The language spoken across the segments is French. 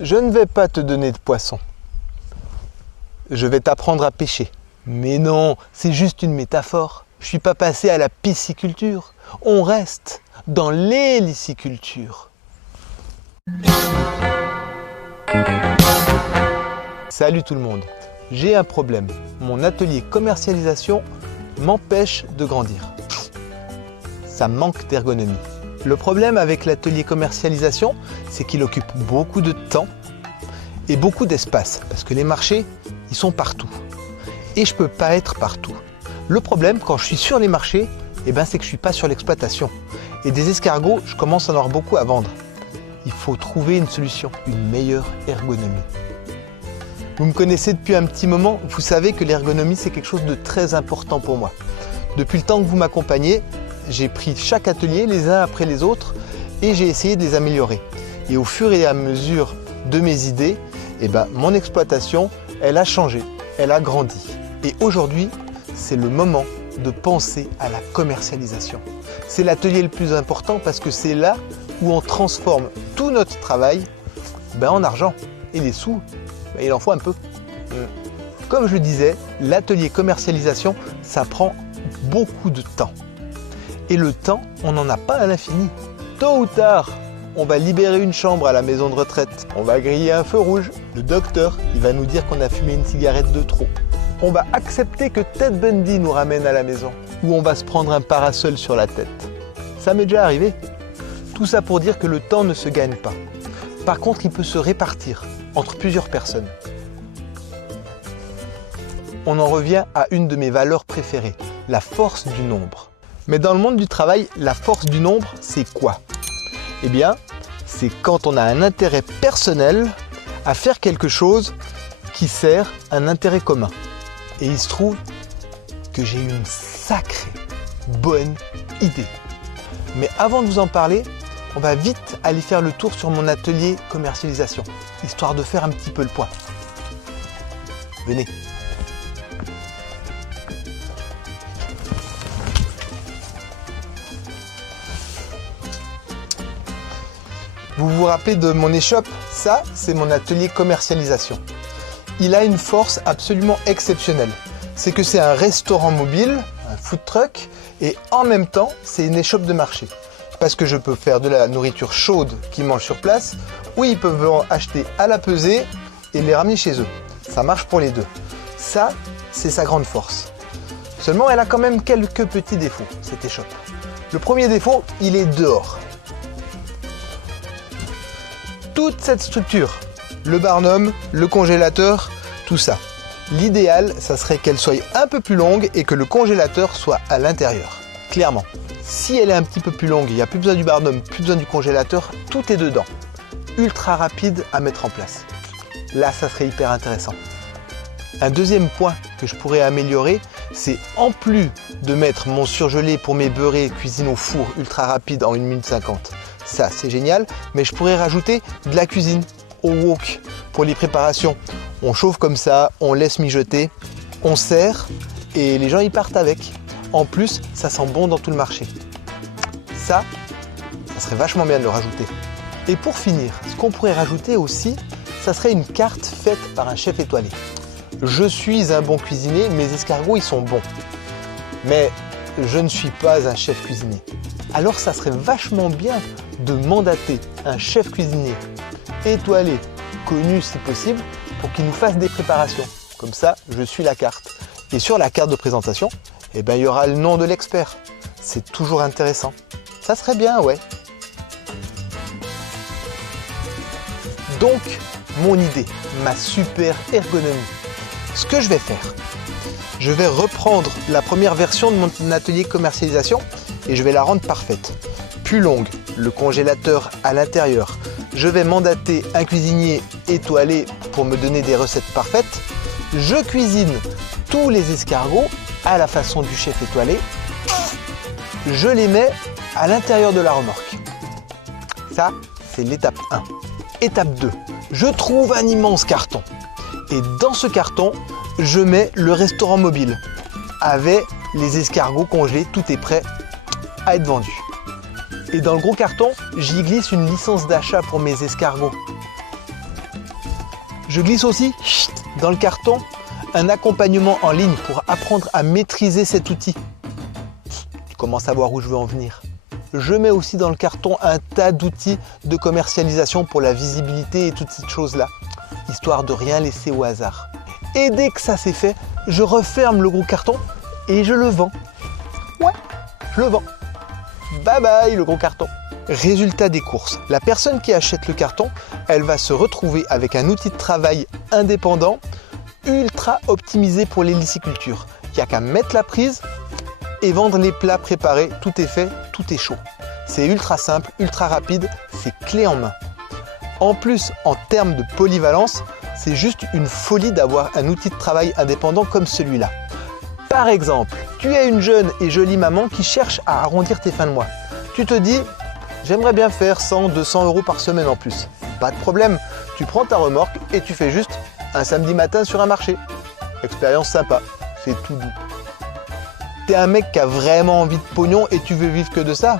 Je ne vais pas te donner de poisson. Je vais t'apprendre à pêcher. Mais non, c'est juste une métaphore. Je ne suis pas passé à la pisciculture. On reste dans l'héliciculture. Salut tout le monde. J'ai un problème. Mon atelier commercialisation m'empêche de grandir. Ça manque d'ergonomie. Le problème avec l'atelier commercialisation, c'est qu'il occupe beaucoup de temps et beaucoup d'espace. Parce que les marchés, ils sont partout. Et je ne peux pas être partout. Le problème, quand je suis sur les marchés, c'est que je ne suis pas sur l'exploitation. Et des escargots, je commence à en avoir beaucoup à vendre. Il faut trouver une solution, une meilleure ergonomie. Vous me connaissez depuis un petit moment, vous savez que l'ergonomie, c'est quelque chose de très important pour moi. Depuis le temps que vous m'accompagnez, j'ai pris chaque atelier les uns après les autres et j'ai essayé de les améliorer. Et au fur et à mesure de mes idées, mon exploitation, elle a changé, elle a grandi. Et aujourd'hui, c'est le moment de penser à la commercialisation. C'est l'atelier le plus important parce que c'est là où on transforme tout notre travail en argent. Et les sous, il en faut un peu. Comme je le disais, l'atelier commercialisation, ça prend beaucoup de temps. Et le temps, on n'en a pas à l'infini. Tôt ou tard, on va libérer une chambre à la maison de retraite. On va griller un feu rouge. Le docteur, il va nous dire qu'on a fumé une cigarette de trop. On va accepter que Ted Bundy nous ramène à la maison. Ou on va se prendre un parasol sur la tête. Ça m'est déjà arrivé. Tout ça pour dire que le temps ne se gagne pas. Par contre, il peut se répartir entre plusieurs personnes. On en revient à une de mes valeurs préférées, la force du nombre. Mais dans le monde du travail, la force du nombre, c'est quoi? C'est quand on a un intérêt personnel à faire quelque chose qui sert un intérêt commun. Et il se trouve que j'ai une sacrée bonne idée. Mais avant de vous en parler, on va vite aller faire le tour sur mon atelier commercialisation, histoire de faire un petit peu le point. Venez. Vous vous rappelez de mon échoppe? Ça, c'est mon atelier commercialisation. Il a une force absolument exceptionnelle. C'est que c'est un restaurant mobile, un food truck, et en même temps, c'est une échoppe de marché. Parce que je peux faire de la nourriture chaude qu'ils mangent sur place, ou ils peuvent en acheter à la pesée et les ramener chez eux. Ça marche pour les deux. Ça, c'est sa grande force. Seulement, elle a quand même quelques petits défauts, cette échoppe. Le premier défaut, il est dehors. Toute cette structure, le barnum, le congélateur, tout ça. L'idéal, ça serait qu'elle soit un peu plus longue et que le congélateur soit à l'intérieur. Clairement. Si elle est un petit peu plus longue, il n'y a plus besoin du barnum, plus besoin du congélateur, tout est dedans. Ultra rapide à mettre en place. Là, ça serait hyper intéressant. Un deuxième point que je pourrais améliorer, c'est en plus de mettre mon surgelé pour mes beurrés cuisine au four ultra rapide en 1 minute 50. Ça, c'est génial, mais je pourrais rajouter de la cuisine au wok pour les préparations. On chauffe comme ça, on laisse mijoter, on sert et les gens y partent avec. En plus, ça sent bon dans tout le marché. Ça serait vachement bien de le rajouter. Et pour finir, ce qu'on pourrait rajouter aussi, ça serait une carte faite par un chef étoilé. Je suis un bon cuisinier, mes escargots, ils sont bons. Mais je ne suis pas un chef cuisinier. Alors ça serait vachement bien de mandater un chef cuisinier étoilé, connu si possible, pour qu'il nous fasse des préparations. Comme ça, je suis la carte. Et sur la carte de présentation, il y aura le nom de l'expert. C'est toujours intéressant. Ça serait bien, ouais. Donc, mon idée, ma super ergonomie. Ce que je vais faire, je vais reprendre la première version de mon atelier commercialisation et je vais la rendre parfaite. Plus longue, le congélateur à l'intérieur. Je vais mandater un cuisinier étoilé pour me donner des recettes parfaites. Je cuisine tous les escargots à la façon du chef étoilé. Je les mets à l'intérieur de la remorque. Ça, c'est l'étape 1. Étape 2, je trouve un immense carton. Et dans ce carton, je mets le restaurant mobile avec les escargots congelés, tout est prêt à être vendu. Et dans le gros carton, j'y glisse une licence d'achat pour mes escargots. Je glisse aussi dans le carton un accompagnement en ligne pour apprendre à maîtriser cet outil. Tu commences à voir où je veux en venir. Je mets aussi dans le carton un tas d'outils de commercialisation pour la visibilité et toutes ces choses-là, histoire de rien laisser au hasard. Et dès que ça c'est fait, je referme le gros carton et je le vends. Ouais, je le vends. Bye bye le gros carton. Résultat des courses, la personne qui achète le carton, elle va se retrouver avec un outil de travail indépendant, ultra optimisé pour l'héliciculture. Il n'y a qu'à mettre la prise et vendre les plats préparés, tout est fait, tout est chaud. C'est ultra simple, ultra rapide, c'est clé en main. En plus, en termes de polyvalence, c'est juste une folie d'avoir un outil de travail indépendant comme celui-là. Par exemple, tu es une jeune et jolie maman qui cherche à arrondir tes fins de mois. Tu te dis, j'aimerais bien faire 100-200 € par semaine en plus. Pas de problème, tu prends ta remorque et tu fais juste un samedi matin sur un marché. Expérience sympa, c'est tout doux. T'es un mec qui a vraiment envie de pognon et tu veux vivre que de ça.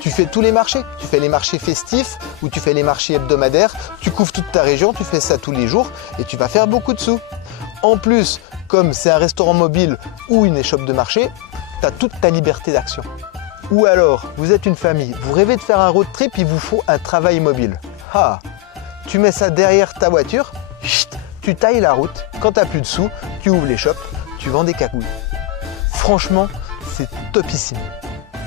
Tu fais tous les marchés, tu fais les marchés festifs ou tu fais les marchés hebdomadaires, tu couvres toute ta région, tu fais ça tous les jours et tu vas faire beaucoup de sous. En plus, comme c'est un restaurant mobile ou une échoppe de marché, tu as toute ta liberté d'action. Ou alors, vous êtes une famille, vous rêvez de faire un road trip, il vous faut un travail mobile. Ah, tu mets ça derrière ta voiture, tu tailles la route, quand tu n'as plus de sous, tu ouvres les shops, tu vends des cagoules. Franchement, c'est topissime.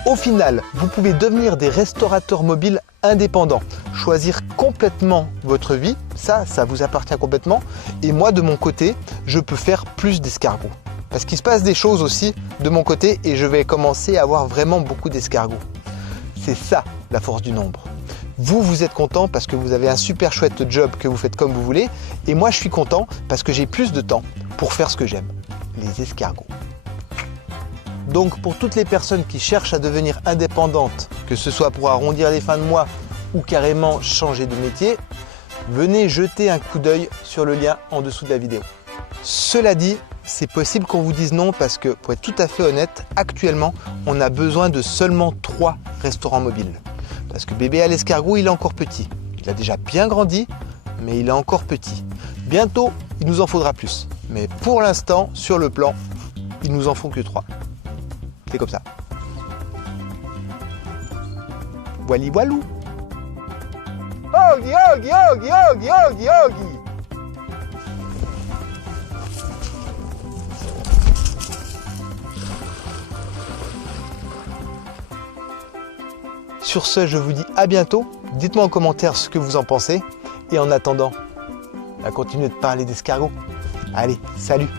Au final, vous pouvez devenir des restaurateurs mobiles indépendants, choisir complètement votre vie, ça vous appartient complètement. Et moi, de mon côté, je peux faire plus d'escargots. Parce qu'il se passe des choses aussi de mon côté et je vais commencer à avoir vraiment beaucoup d'escargots. C'est ça la force du nombre. Vous êtes content parce que vous avez un super chouette job que vous faites comme vous voulez. Et moi, je suis content parce que j'ai plus de temps pour faire ce que j'aime, les escargots. Donc pour toutes les personnes qui cherchent à devenir indépendantes, que ce soit pour arrondir les fins de mois ou carrément changer de métier, venez jeter un coup d'œil sur le lien en dessous de la vidéo. Cela dit, c'est possible qu'on vous dise non parce que, pour être tout à fait honnête, actuellement, on a besoin de seulement 3 restaurants mobiles. Parce que bébé à l'escargot, il est encore petit. Il a déjà bien grandi, mais il est encore petit. Bientôt, il nous en faudra plus. Mais pour l'instant, sur le plan, il nous en faut que 3. C'est comme ça. Wally walou. Yogi, yogi, yogi, yogi, yogi, yogi. Sur ce, je vous dis à bientôt. Dites-moi en commentaire ce que vous en pensez. Et en attendant, continuez de parler d'escargots. Allez, salut!